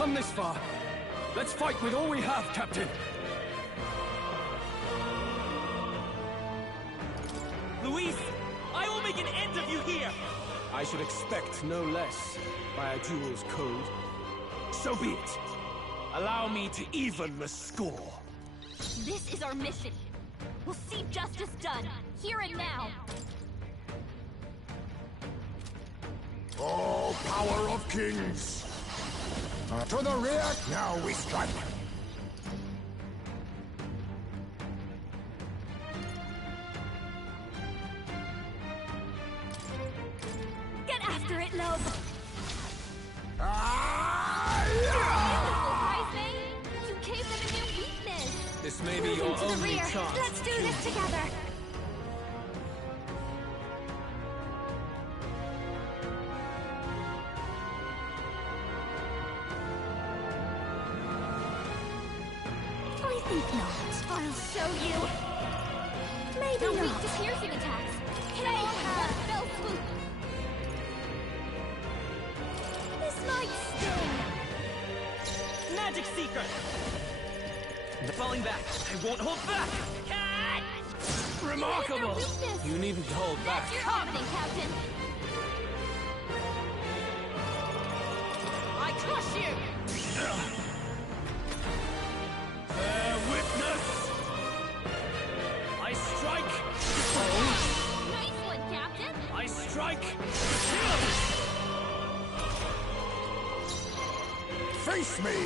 come this far. Let's fight with all we have, Captain. Luis, I will make an end of you here! I should expect no less by a duel's code. So be it. Allow me to even the score. This is our mission. We'll see justice done, here and now. Oh, power of kings! To the rear, now we strike! Get after it, love! You gave them a new weakness! This may be Move your into the only rear. chance. Let's do this together! I think not. I'll show you. Maybe they're weak to piercing attacks. Hit all her. Spell swoop. This might sting. Magic Seeker! Falling back. I won't hold back! Remarkable! You needn't hold back. That's your opening, Captain. I crush you! Bear witness! I strike! Nice one, Captain. I strike! Face me!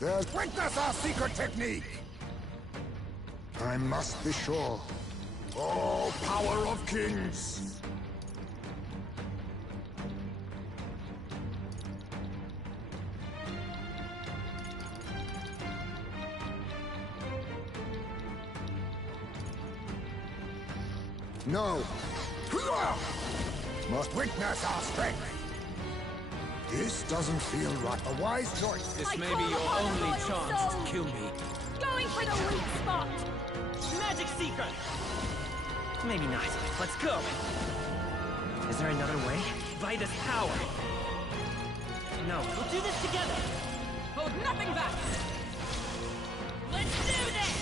There's witness our secret technique! I must be sure. Oh, power of kings! No! Must witness our strength! This doesn't feel right. A wise choice. This I may call be your upon only royal chance soul. to kill me. Going for the weak spot. Magic Seeker! Maybe not. Let's go! Is there another way? By this power! No, we'll do this together! Hold nothing back! Let's do this!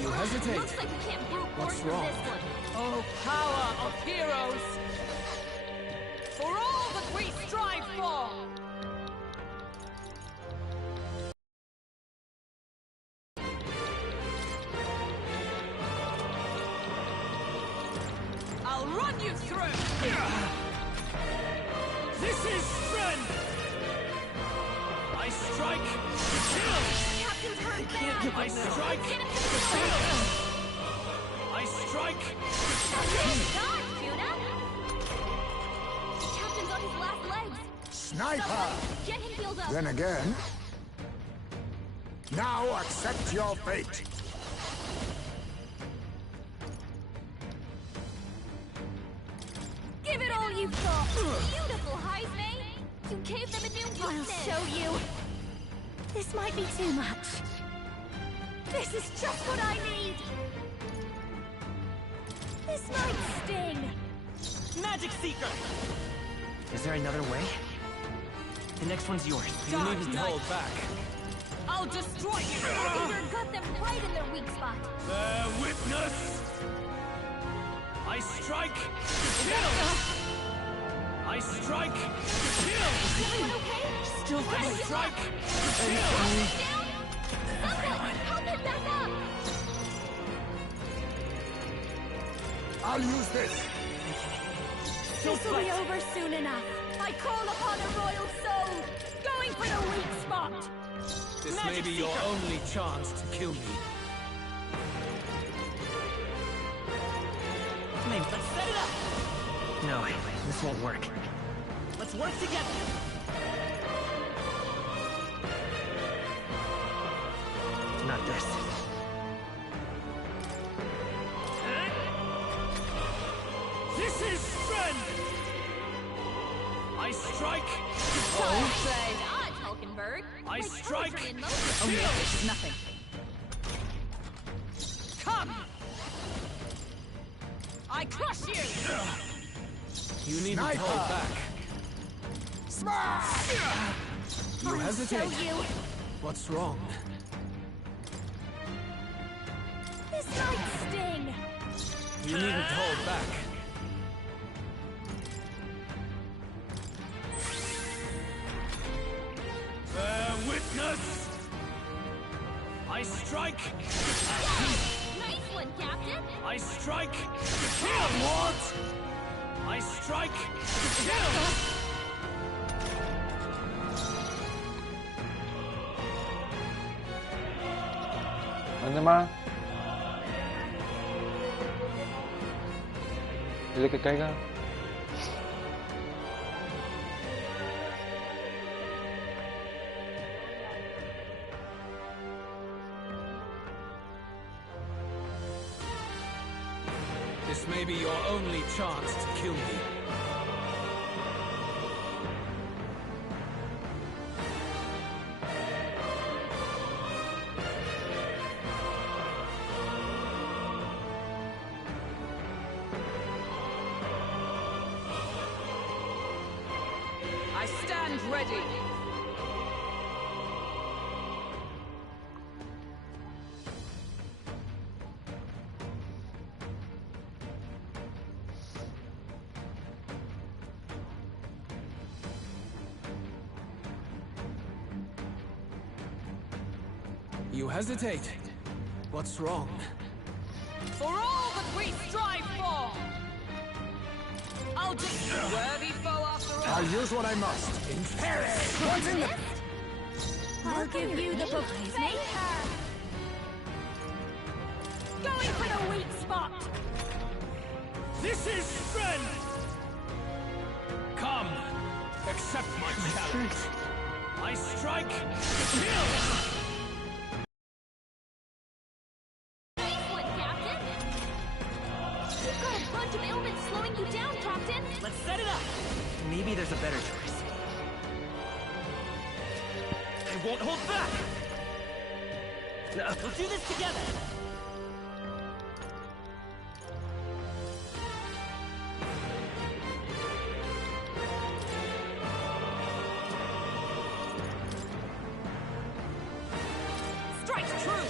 You hesitate. Looks like you can't brute force What's from wrong? this one. Oh, power of heroes! For all that we strive for! I'll run you through! This is strength! I strike! Captain's hurt can't bad. give I strike! Get him to the floor. I strike! Dodge, Juna. Captain's on his last legs. Sniper! Someone, get him healed up. Then again. Now accept your fate. Give it all you've got. Beautiful, Heisme. You gave them a new weakness. I'll show you. This might be too much. This is just what I need. This might sting. Magic Seeker! Is there another way? The next one's yours. You needn't hold back. I'll destroy you! Seeker got them right in their weak spot. Bear witness! I strike! Kill! I strike! Kill! Everyone okay? Still I fighting! strike! Down? Someone, help him back up! I'll use this. This will be over soon enough. I call upon a royal soul, going for the weak spot. This may Magic be your Seeker. only chance to kill me. Maybe let's set it up! No, this won't work. Let's work together! Not this. This is strength! I strike! Dodge, Hulkenberg. I My strike! poetry in motion. Kill! Nothing. Come! I crush you! You needn't hold back. Smash! You hesitate. Show you! What's wrong? This might sting! You needn't hold back. Bear witness! I strike! Nice one, Captain! I strike! Kill! What? I strike! Kill! Ano ma? Delikit kayo ka. This may be your only chance to kill me. I stand ready. You hesitate. What's wrong? For all that we strive for! I'll just worthy foe after all. I'll use what I must. Imperial! What's in the... I'll give you the book, mate. Going for the weak spot! This is strength! Come, accept my challenge. I strike, kill! Nice one, Captain! You've got a bunch of ailments slowing you down, Captain! Let's set it up! Maybe there's a better choice. I won't hold back! We'll do this together! Strike true!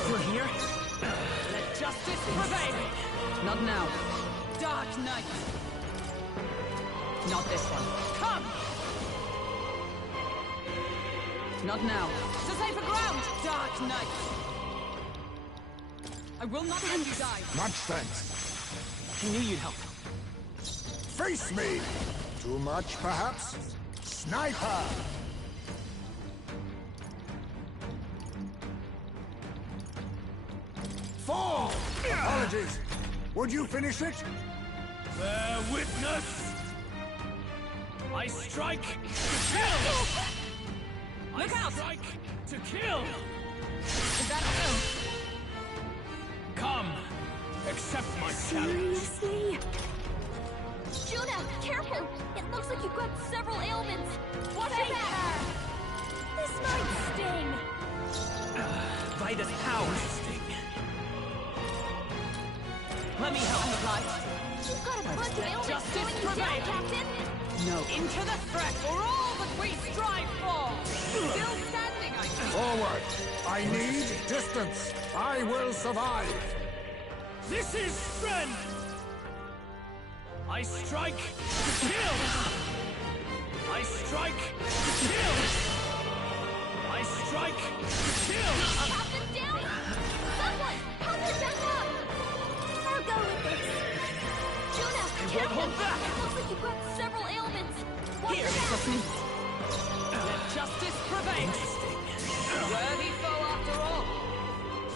Still here? Let justice prevail! Not now. Dark Knight! Not this one. Come! Not now. To safer ground, Dark Knight! I will not let you die. Much thanks. I knew you'd help. Face me! Too much, perhaps? Sniper! Fall! Apologies. Would you finish it? Bear witness! I strike, kill! Look out! Strike to kill! Is that all? Come, accept my challenge. Seriously? Judah, careful! It looks like you've got several ailments! Watch your back! This might sting! By this power. Let me help. Light. You've got a bunch of ailments Justice slowing you down, prevail. Captain! No. Into the threat for all that we strive for! Still standing, I see. Forward! I need distance. I will survive. This is strength! I strike to kill! I strike to kill! I strike to kill! Captain down! Someone, help him back up! I'll go with this. Judah, careful! hold back. It looks like you've got several ailments. Watch Here, your back! Let justice prevail! Worthy foe after all!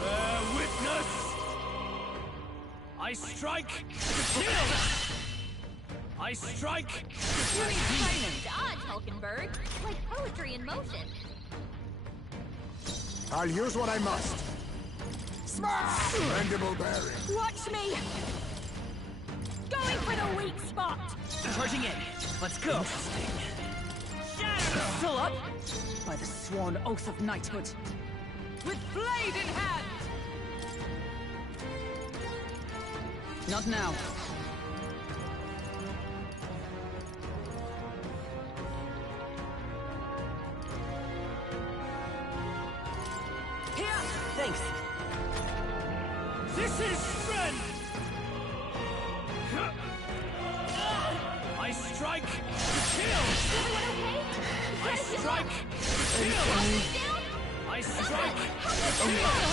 Bear witness! I strike to kill! I strike to You need training. Dodge, Hulkenberg. Like poetry in motion. I'll use what I must. Smash! Bendable bearing. Watch me! Going for the weak spot! Charging in. Let's go. Shatter! Still up? By the sworn oath of knighthood. With blade in hand! Not now. Thanks. This is strength! I strike to kill! I strike to kill! I strike to kill!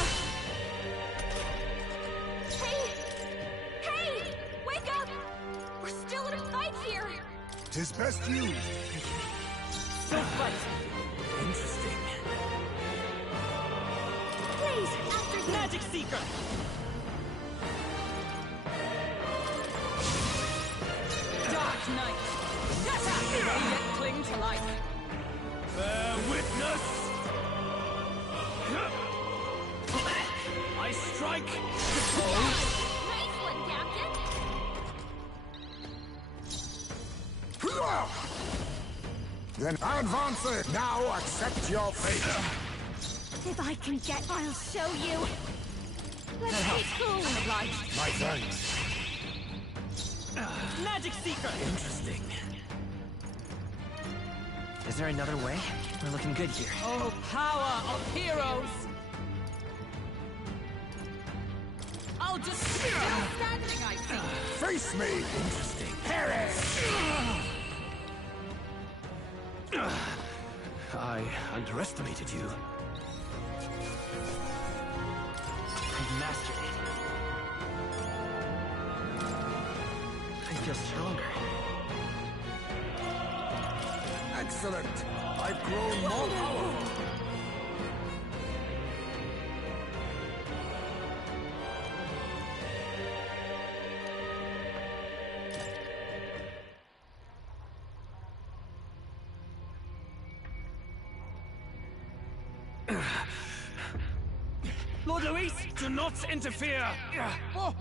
Hey! Wake up! We're still in a fight here! 'Tis best used. Still fight. Interesting. Please, after you! Magic Seeker! Dark Knight! Shatter! May yet cling to life. Bear witness! I strike to kill! Nice one, Captain! Then advance it. Now accept your fate. If I can get, I'll show you! Let's stay cool! My thanks. Magic Seeker! Interesting. Is there another way? We're looking good here. Oh, power of heroes! I'll just still standing, I see. Face me. Interesting. Perish. I underestimated you. I've mastered it. I feel stronger. Excellent. I've grown more powerful. Lord Luis, do not interfere! Oh.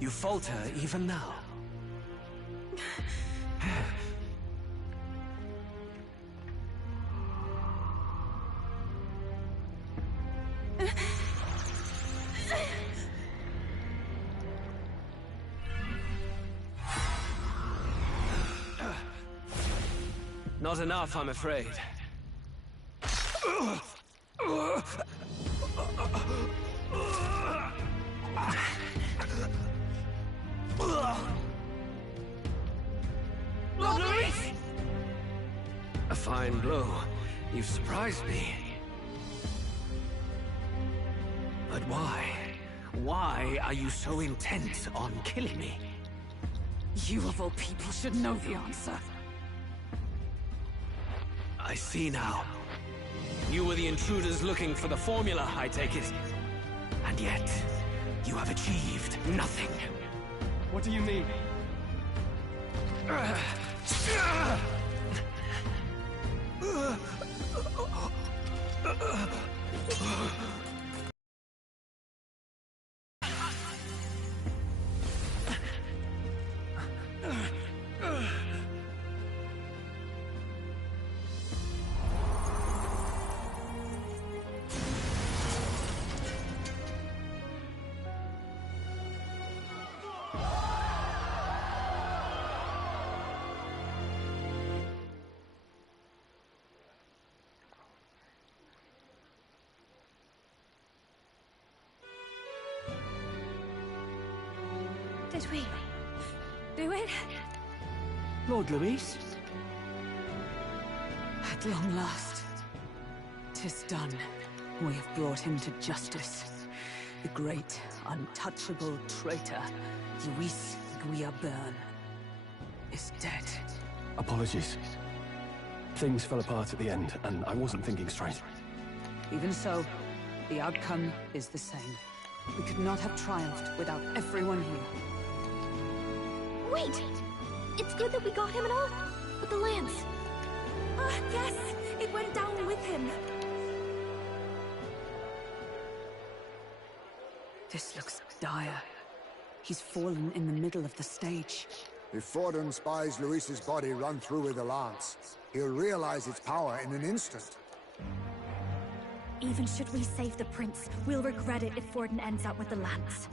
You falter even now. Not enough, I'm afraid. Lord Luis! A fine blow. You've surprised me. But why? Why are you so intent on killing me? You of all people should know the answer. I see now. You were the intruders looking for the formula, I take it. And yet, you have achieved nothing. What do you mean? Did we do it? Lord Luis? At long last, 'tis done. We have brought him to justice. The great, untouchable traitor, Luis Guillaburn, is dead. Apologies. Things fell apart at the end, and I wasn't thinking straight. Even so, the outcome is the same. We could not have triumphed without everyone here. Wait! It's good that we got him and all, with the lance. Yes! It went down with him. This looks dire. He's fallen in the middle of the stage. If Forden spies Luis's body run through with a lance, he'll realize its power in an instant. Even should we save the prince, we'll regret it if Forden ends up with the lance.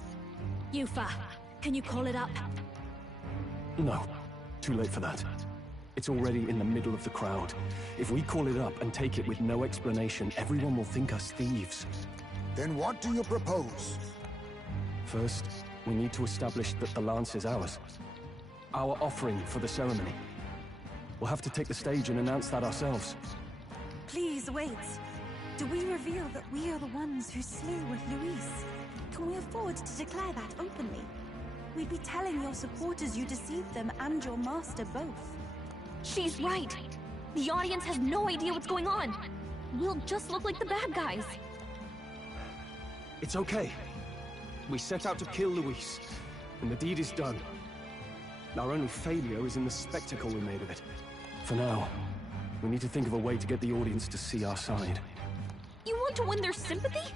Yufa, can you call it up? No. Too late for that. It's already in the middle of the crowd. If we call it up and take it with no explanation, everyone will think us thieves. Then what do you propose? First, we need to establish that the lance is ours. Our offering for the ceremony. We'll have to take the stage and announce that ourselves. Please wait. Do we reveal that we are the ones who slew with Luis? Can we afford to declare that openly? We'd be telling your supporters you deceived them and your master both. She's right. The audience has no idea what's going on. We'll just look like the bad guys. It's okay. We set out to kill Luis, and the deed is done. Our only failure is in the spectacle we made of it. For now, we need to think of a way to get the audience to see our side. You want to win their sympathy?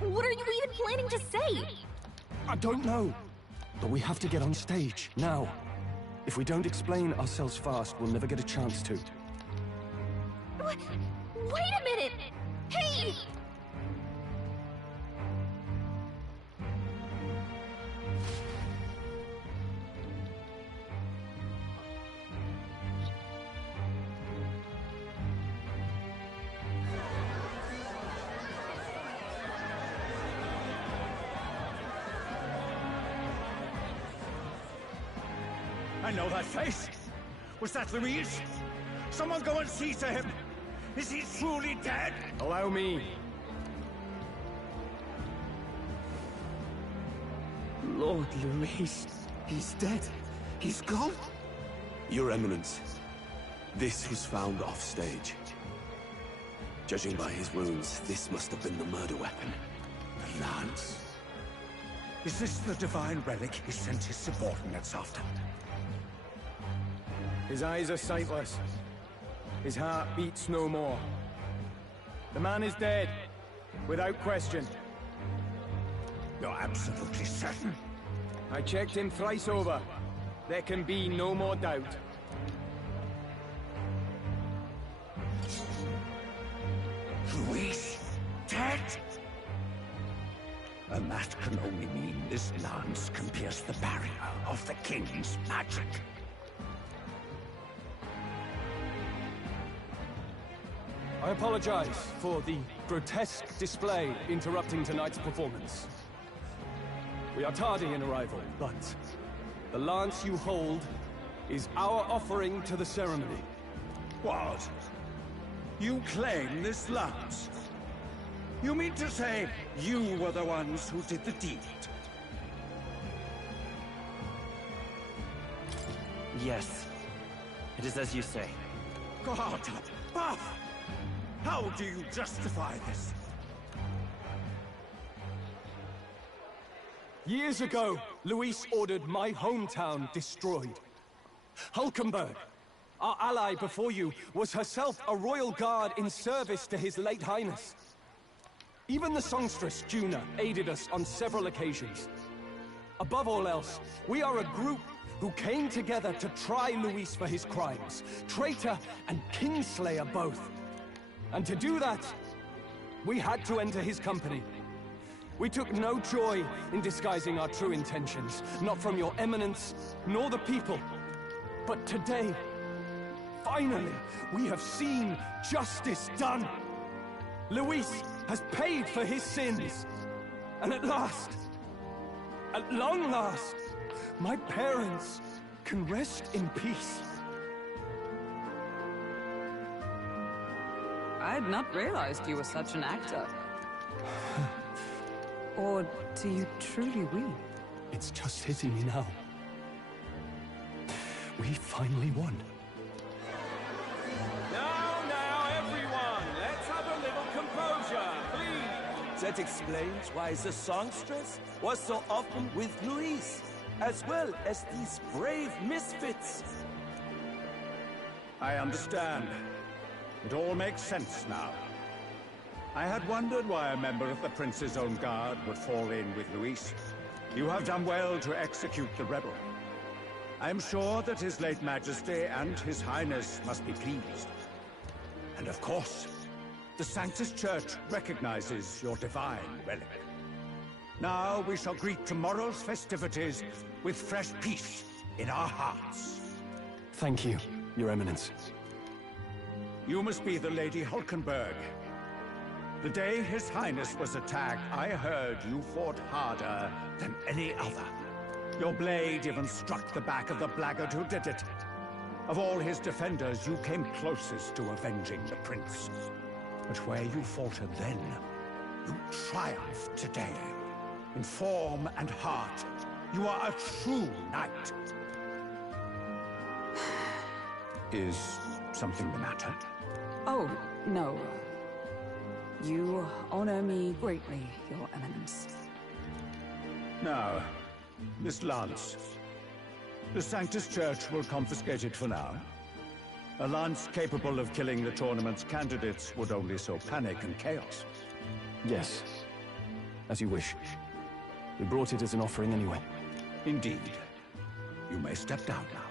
What are you even planning to say? I don't know, but we have to get on stage, now. If we don't explain ourselves fast, we'll never get a chance to. Wait a minute! Hey! I know that face. Was that Luis? Someone go and see to him. Is he truly dead? Allow me. Lord Luis, he's dead. He's gone. Your Eminence, this was found off stage. Judging by his wounds, this must have been the murder weapon. The lance. Is this the divine relic he sent his subordinates after? His eyes are sightless. His heart beats no more. The man is dead, without question. You're absolutely certain? I checked him thrice over. There can be no more doubt. Luis, dead? And that can only mean this lance can pierce the barrier of the king's magic. I apologize for the grotesque display interrupting tonight's performance. We are tardy in arrival, but the lance you hold is our offering to the ceremony. What? You claim this lance? You mean to say you were the ones who did the deed? Yes. It is as you say. God above! How do you justify this? Years ago, Luis ordered my hometown destroyed. Hulkenberg, our ally before you, was herself a royal guard in service to his late highness. Even the songstress, Juna, aided us on several occasions. Above all else, we are a group who came together to try Luis for his crimes, traitor and kingslayer both. And to do that, we had to enter his company. We took no joy in disguising our true intentions, not from your eminence, nor the people. But today, finally, we have seen justice done. Luis has paid for his sins. And at last, at long last, my parents can rest in peace. I had not realized you were such an actor. Or do you truly weep? It's just hitting me now. We finally won. Now, everyone, let's have a little composure, please. That explains why the songstress was so often with Luis, as well as these brave misfits. I understand. It all makes sense now. I had wondered why a member of the Prince's own guard would fall in with Luis. You have done well to execute the rebel. I am sure that His late Majesty and His Highness must be pleased. And of course, The Sanctus Church recognizes your divine relic. Now we shall greet tomorrow's festivities with fresh peace in our hearts. Thank you, Your Eminence. You must be the Lady Hulkenberg. The day His Highness was attacked, I heard you fought harder than any other. Your blade even struck the back of the blackguard who did it. Of all his defenders, you came closest to avenging the prince. But where you faltered then, you triumphed today. In form and heart, you are a true knight. Is something the matter? Oh, no. You honor me greatly, Your Eminence. Now, Miss Lance, the Sanctus Church will confiscate it for now. A lance capable of killing the tournament's candidates would only sow panic and chaos. Yes, as you wish. We brought it as an offering anyway. Indeed. You may step down now.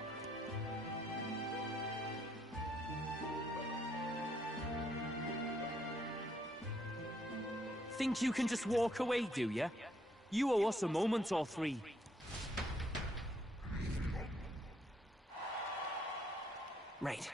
Think you can just walk away, do ya? You owe us a moment or three. Right.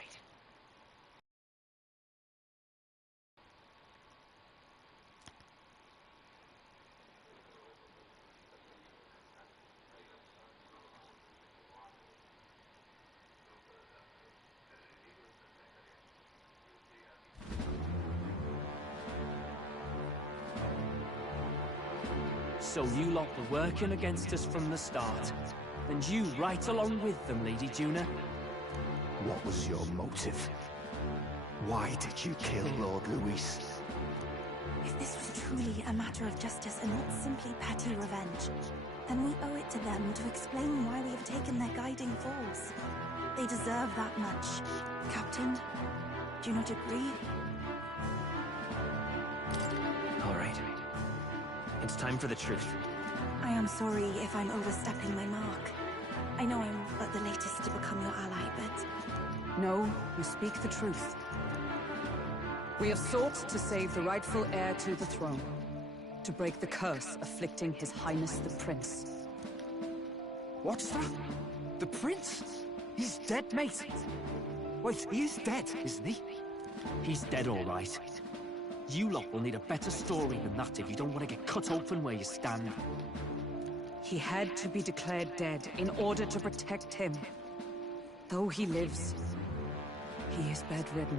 So you lot were working against us from the start. And you right along with them, Lady Juna. What was your motive? Why did you kill Lord Luis? If this was truly a matter of justice and not simply petty revenge, then we owe it to them to explain why we have taken their guiding force. They deserve that much. Captain, do you not agree? All right. It's time for the truth. I am sorry if I'm overstepping my mark. I know I'm but the latest to become your ally, but... No, you speak the truth. We have sought to save the rightful heir to the throne. To break the curse afflicting His Highness the Prince. What's that? The prince? He's dead, mate. Wait, he is dead, isn't he? He's dead, all right. You lot will need a better story than that if you don't want to get cut open where you stand. He had to be declared dead in order to protect him. Though he lives, he is bedridden,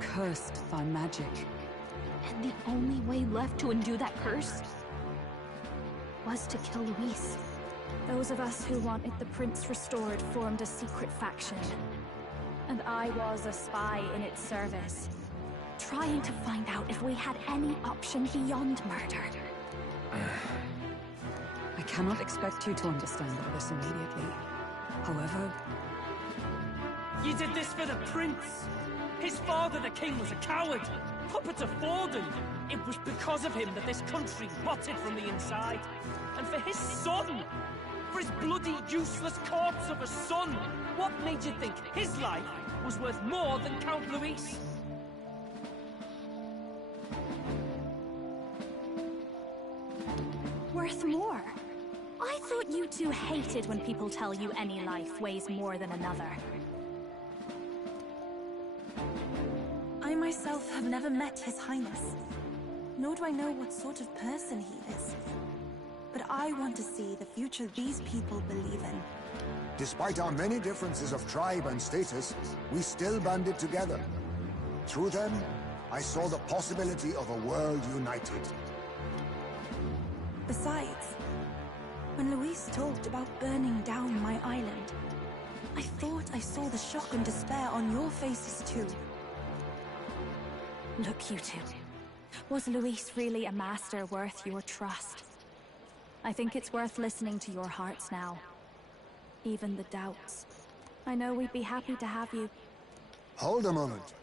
cursed by magic. And the only way left to undo that curse was to kill Luis. Those of us who wanted the prince restored formed a secret faction. And I was a spy in its service, trying to find out if we had any option beyond murder. I cannot expect you to understand all this immediately. However... You did this for the prince! His father, the king, was a coward! Puppet of Forden! It was because of him that this country rotted from the inside! And for his son! For his bloody, useless corpse of a son! What made you think his life was worth more than Count Luis? Worth more? I thought you two hated when people tell you any life weighs more than another. I myself have never met His Highness, nor do I know what sort of person he is. But I want to see the future these people believe in. Despite our many differences of tribe and status, we still banded together. Through them, I saw the possibility of a world united. Besides, when Luis talked about burning down my island, I thought I saw the shock and despair on your faces too. Look, you two. Was Luis really a master worth your trust? I think it's worth listening to your hearts now. Even the doubts. I know we'd be happy to have you. Hold a moment.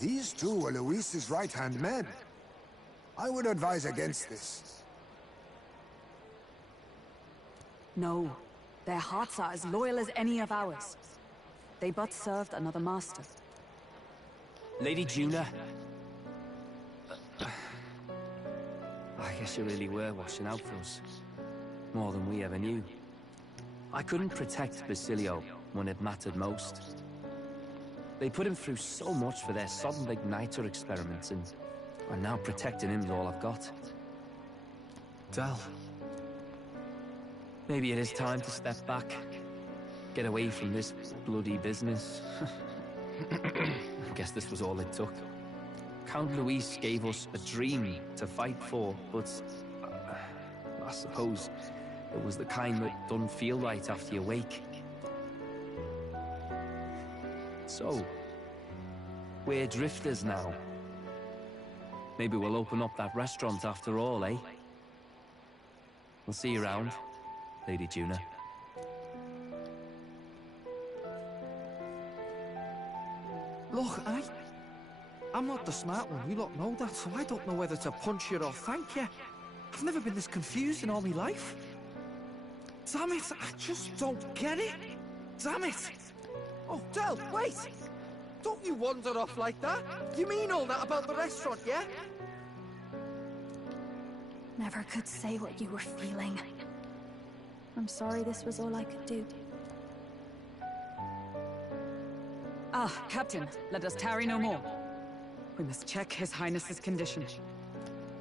These two were Luis's right-hand men. I would advise against this. No, their hearts are as loyal as any of ours. They but served another master. Lady Juna, I guess you really were watching out for us. More than we ever knew. I couldn't protect Basilio when it mattered most. They put him through so much for their sodden igniter experiments, and now protecting him's all I've got. Del. Maybe it is time to step back. Get away from this bloody business. I guess this was all it took. Count Luis gave us a dream to fight for, but I suppose it was the kind that doesn't feel right after you wake. So, we're drifters now. Maybe we'll open up that restaurant after all, eh? We'll see you around, Lady Juna. Look, I'm not the smart one, you lot know that, so I don't know whether to punch you or thank you. I've never been this confused in all my life. Damn it, I just don't get it. Damn it. Oh, Del, wait! Don't you wander off like that? You mean all that about the restaurant, yeah? Never could say what you were feeling. I'm sorry this was all I could do. Ah, Captain, let us tarry no more. We must check His Highness's condition.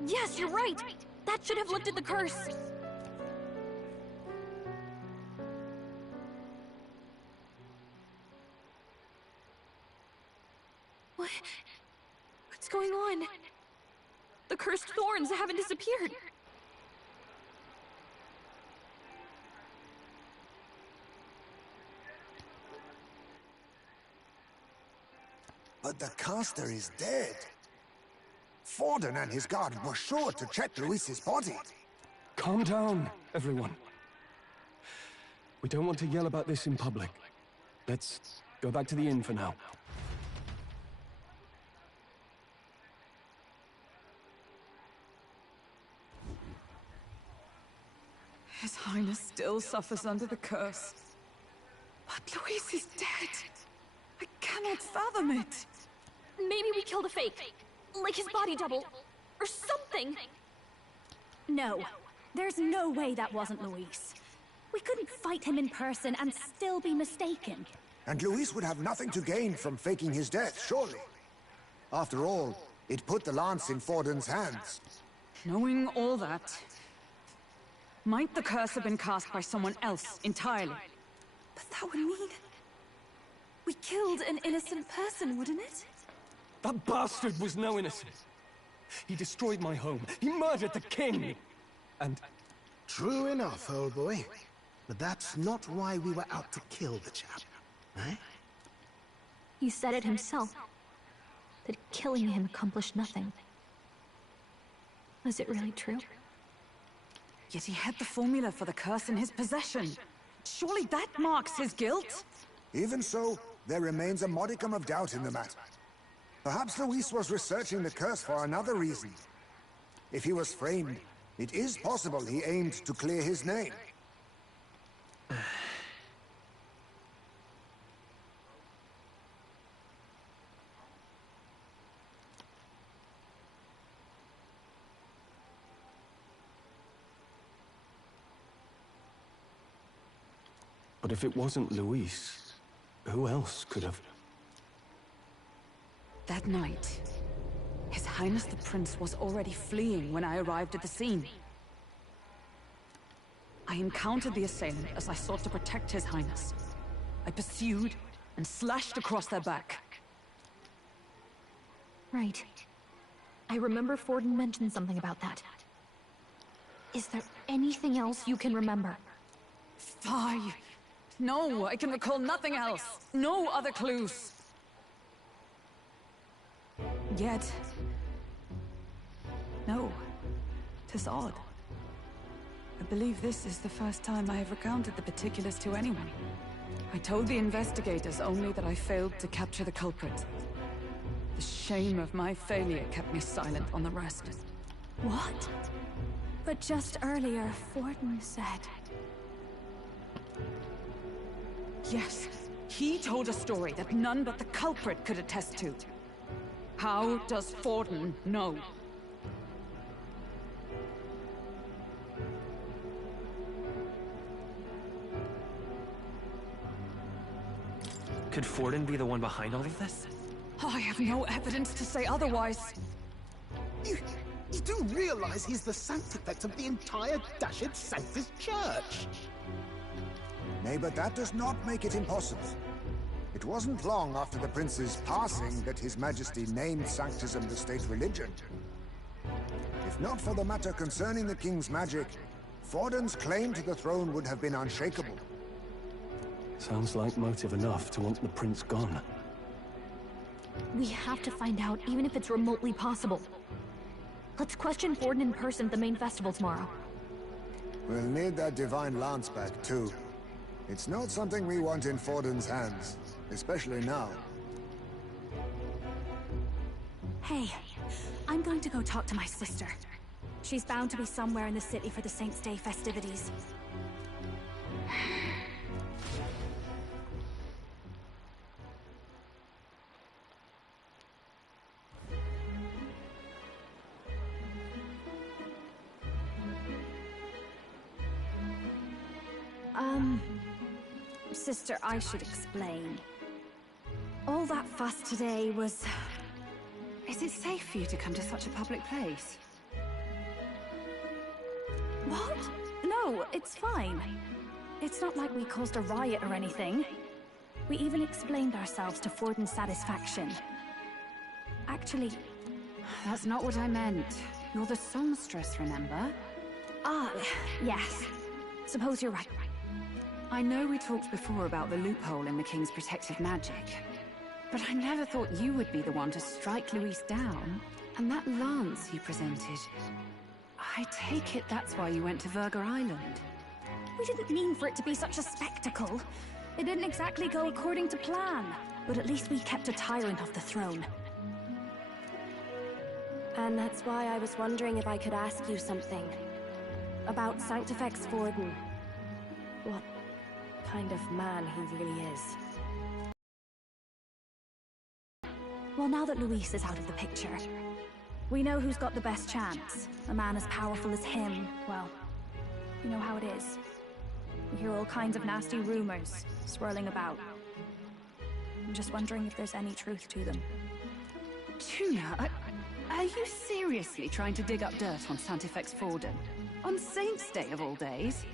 Yes, you're right! That should have lifted the curse! What's going on? The cursed thorns haven't disappeared. But the caster is dead. Forden and his guard were sure to check Luis's body. Calm down, everyone. We don't want to yell about this in public. Let's go back to the inn for now. His Highness still suffers under the curse. But Luis is dead. I cannot fathom it. Maybe we killed a fake. Like his body double. Or something. No. There's no way that wasn't Luis. We couldn't fight him in person and still be mistaken. And Luis would have nothing to gain from faking his death, surely. After all, it put the lance in Forden's hands. Knowing all that, might the curse have been cast by someone else entirely? But that would mean... we killed an innocent person, wouldn't it? That bastard was no innocent. He destroyed my home. He murdered the king. And... True enough, old boy. But that's not why we were out to kill the chap, eh? He said it himself. That killing him accomplished nothing. Was it really true? Yet he had the formula for the curse in his possession. Surely that marks his guilt? Even so, there remains a modicum of doubt in the matter. Perhaps Luis was researching the curse for another reason. If he was framed, it is possible he aimed to clear his name. But if it wasn't Luis, who else could have... That night, His Highness the Prince was already fleeing when I arrived at the scene. I encountered the assailant as I sought to protect His Highness. I pursued and slashed across their back. Right. I remember Forden mentioned something about that. Is there anything else you can remember? Fie! No, I can recall nothing else. No other clues. Yet... no. 'Tis odd. I believe this is the first time I have recounted the particulars to anyone. I told the investigators only that I failed to capture the culprit. The shame of my failure kept me silent on the rest. What? But just earlier, Forden said... Yes, he told a story that none but the culprit could attest to. How does Forden know? Could Forden be the one behind all of this? I have no evidence to say otherwise. You do realize he's the sanctifex of the entire Dashed Sanctus Church? Nay, but that does not make it impossible. It wasn't long after the prince's passing that His Majesty named Sanctism the state religion. If not for the matter concerning the king's magic, Forden's claim to the throne would have been unshakable. Sounds like motive enough to want the prince gone. We have to find out, even if it's remotely possible. Let's question Forden in person at the main festival tomorrow. We'll need that divine lance back, too. It's not something we want in Forden's hands, especially now. Hey, I'm going to go talk to my sister. She's bound to be somewhere in the city for the Saints' Day festivities. Sister, I should explain. All that fuss today was... Is it safe for you to come to such a public place? What? No, it's fine. It's not like we caused a riot or anything. We even explained ourselves to Forden's satisfaction. Actually... That's not what I meant. You're the songstress, remember? Ah, yes. Suppose you're right. I know we talked before about the loophole in the King's protective magic, but I never thought you would be the one to strike Luis down. And that lance you presented... I take it that's why you went to Verga Island. We didn't mean for it to be such a spectacle. It didn't exactly go according to plan. But at least we kept a tyrant off the throne. And that's why I was wondering if I could ask you something. About Sanctifex Forden. What kind of man he really is. Well, now that Luis is out of the picture, we know who's got the best chance. A man as powerful as him, well, you know how it is. We hear all kinds of nasty rumors swirling about. I'm just wondering if there's any truth to them. Tuna, are you seriously trying to dig up dirt on Sanctifex Forden? On Saints' Day of all days?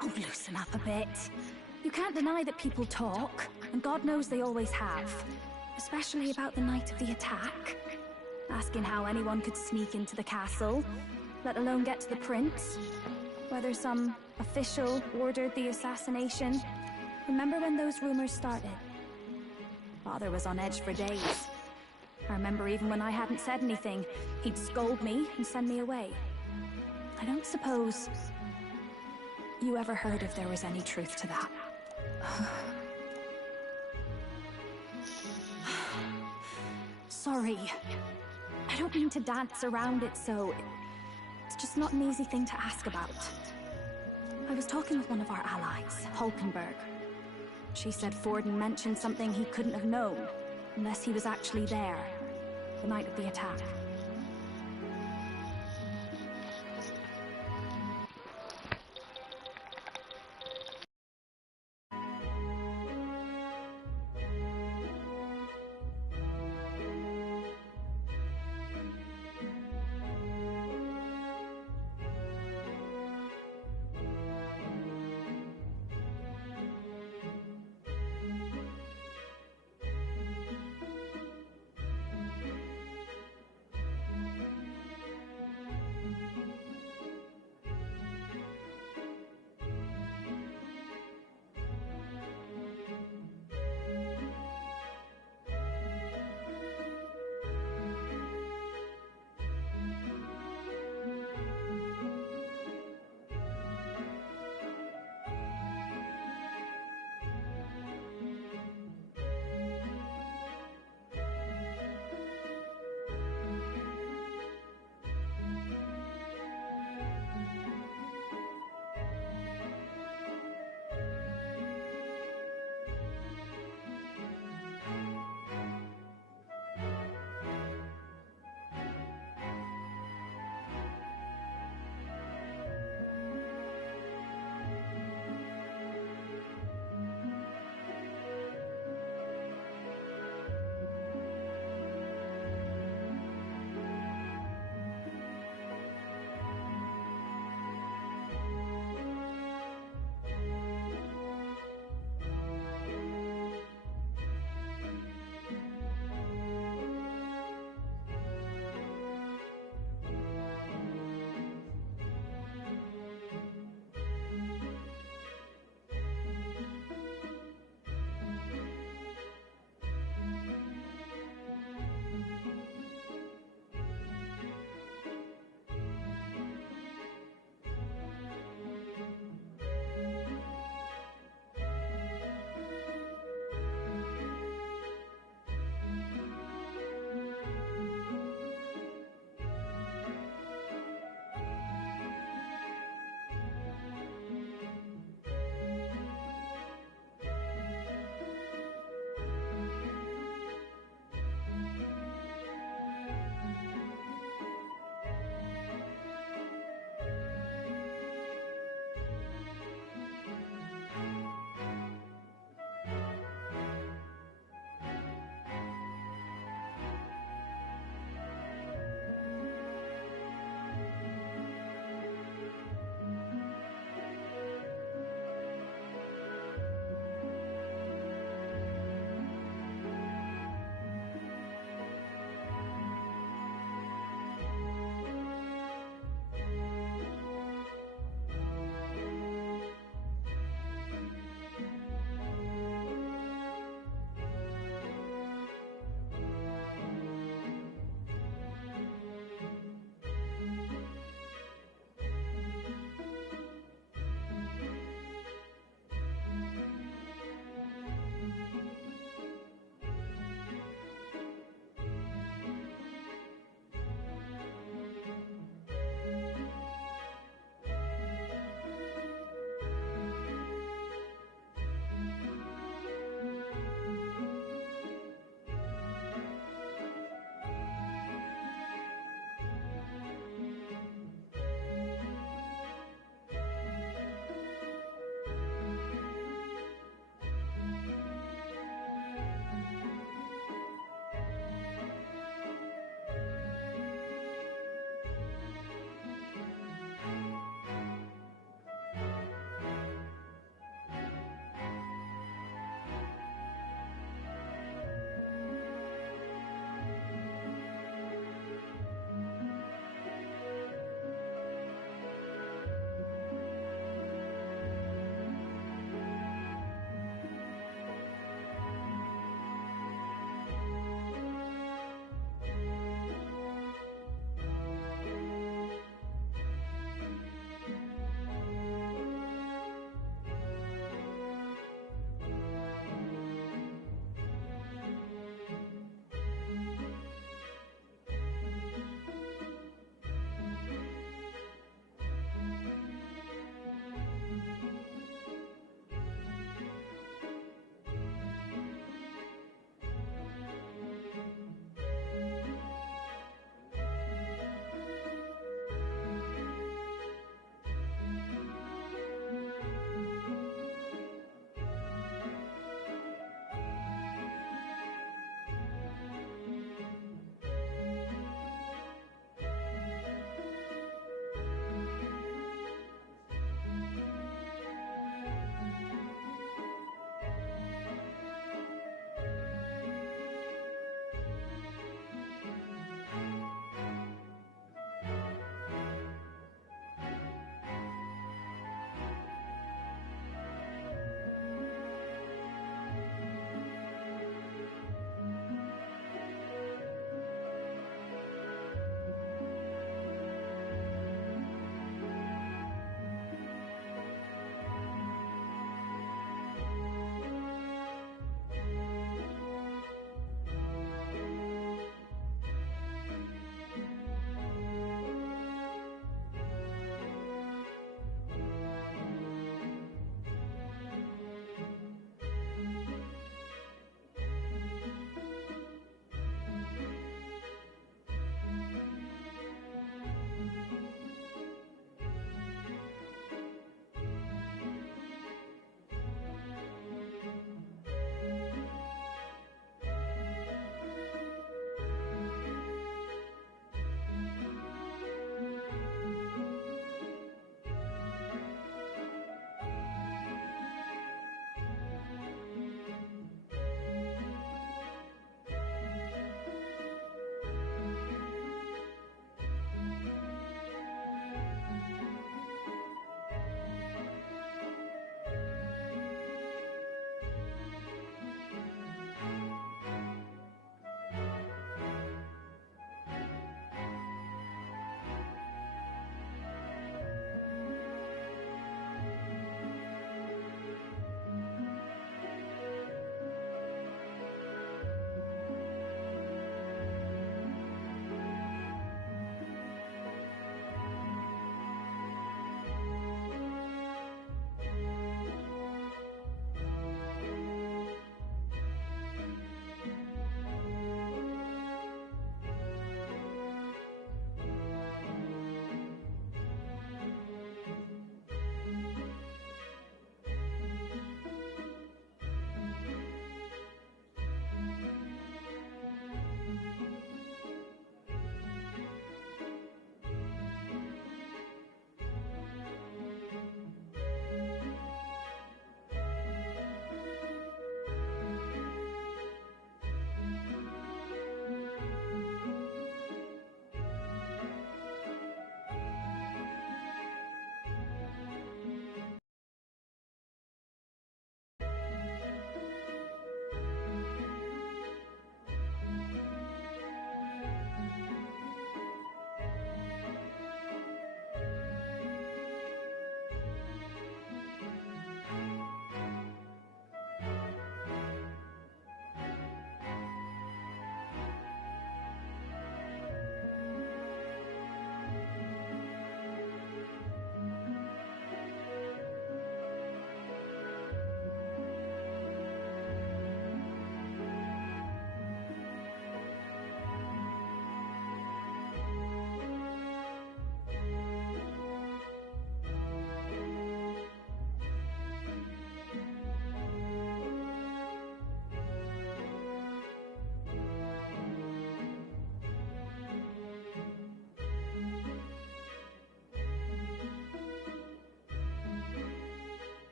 Oh, loosen up a bit. You can't deny that people talk, and God knows they always have. Especially about the night of the attack. Asking how anyone could sneak into the castle, let alone get to the prince. Whether some official ordered the assassination. Remember when those rumors started? Father was on edge for days. I remember even when I hadn't said anything, he'd scold me and send me away. I don't suppose you ever heard if there was any truth to that. Sorry. I don't mean to dance around it, so... It's just not an easy thing to ask about. I was talking with one of our allies, Hulkenberg. She said Forden mentioned something he couldn't have known, unless he was actually there, the night of the attack.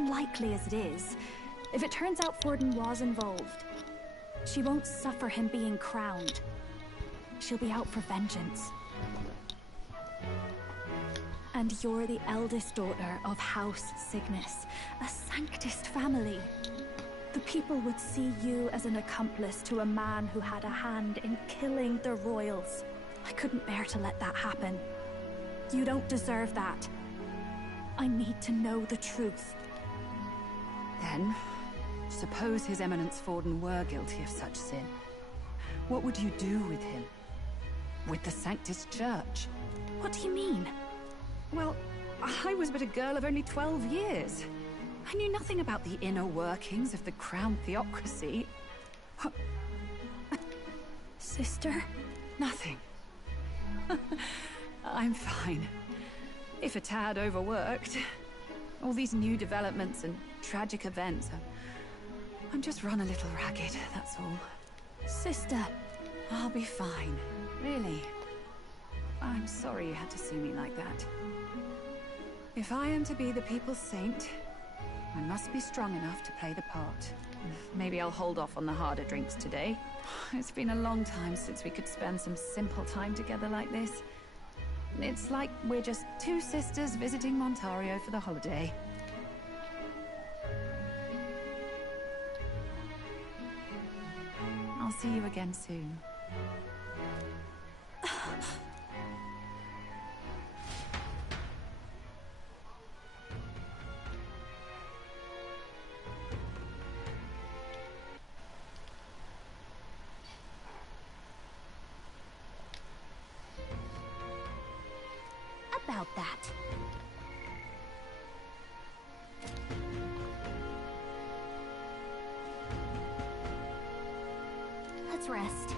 unlikely as it is, if it turns out Forden was involved, she won't suffer him being crowned. She'll be out for vengeance. And you're the eldest daughter of House Cygnus, a Sanctist family. The people would see you as an accomplice to a man who had a hand in killing the royals. I couldn't bear to let that happen. You don't deserve that. I need to know the truth. Then, suppose His Eminence Forden were guilty of such sin. What would you do with him? With the Sanctist Church? What do you mean? Well, I was but a girl of only 12 years. I knew nothing about the inner workings of the crown theocracy. What? Sister? Nothing. I'm fine. If a tad overworked. All these new developments and tragic events. I'm just run a little ragged, that's all. Sister. I'll be fine. Really. I'm sorry you had to see me like that. If I am to be the people's saint, I must be strong enough to play the part. Maybe I'll hold off on the harder drinks today. It's been a long time since we could spend some simple time together like this. It's like we're just two sisters visiting Montario for the holiday. I'll see you again soon. About that. Let's rest.